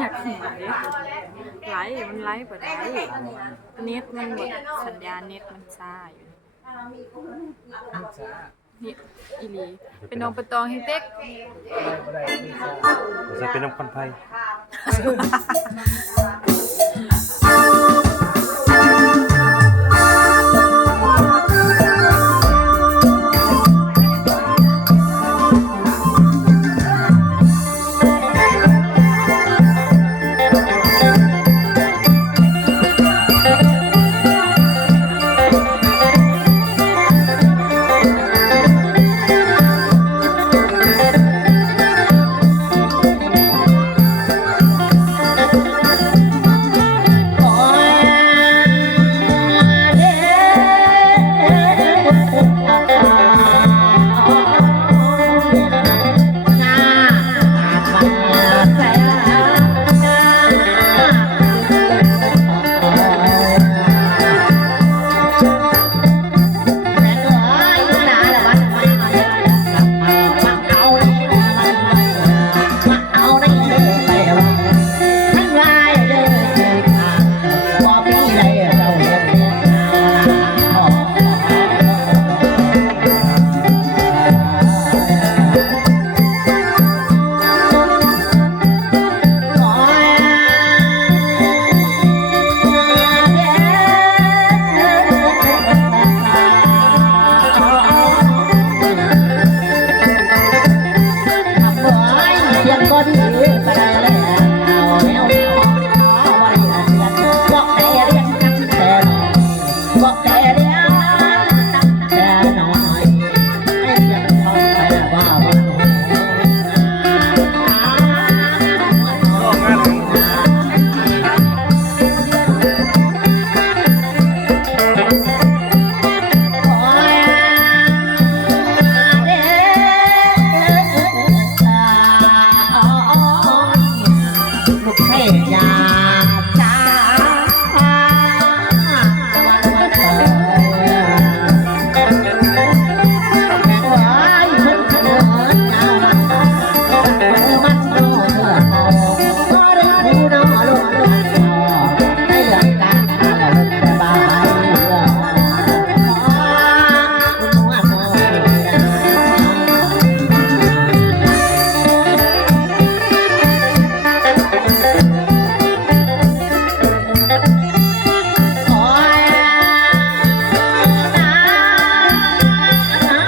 อยากขึ้มาเด้ไลฟ์มันไลฟ์เปิดไลฟ์เน็ตมันหมดสัญญาณเน็ตมันซ่าอยู่นี่อีหลีเป็นน้องประตองเฮเต็กจะเป็นน้ำควันไทย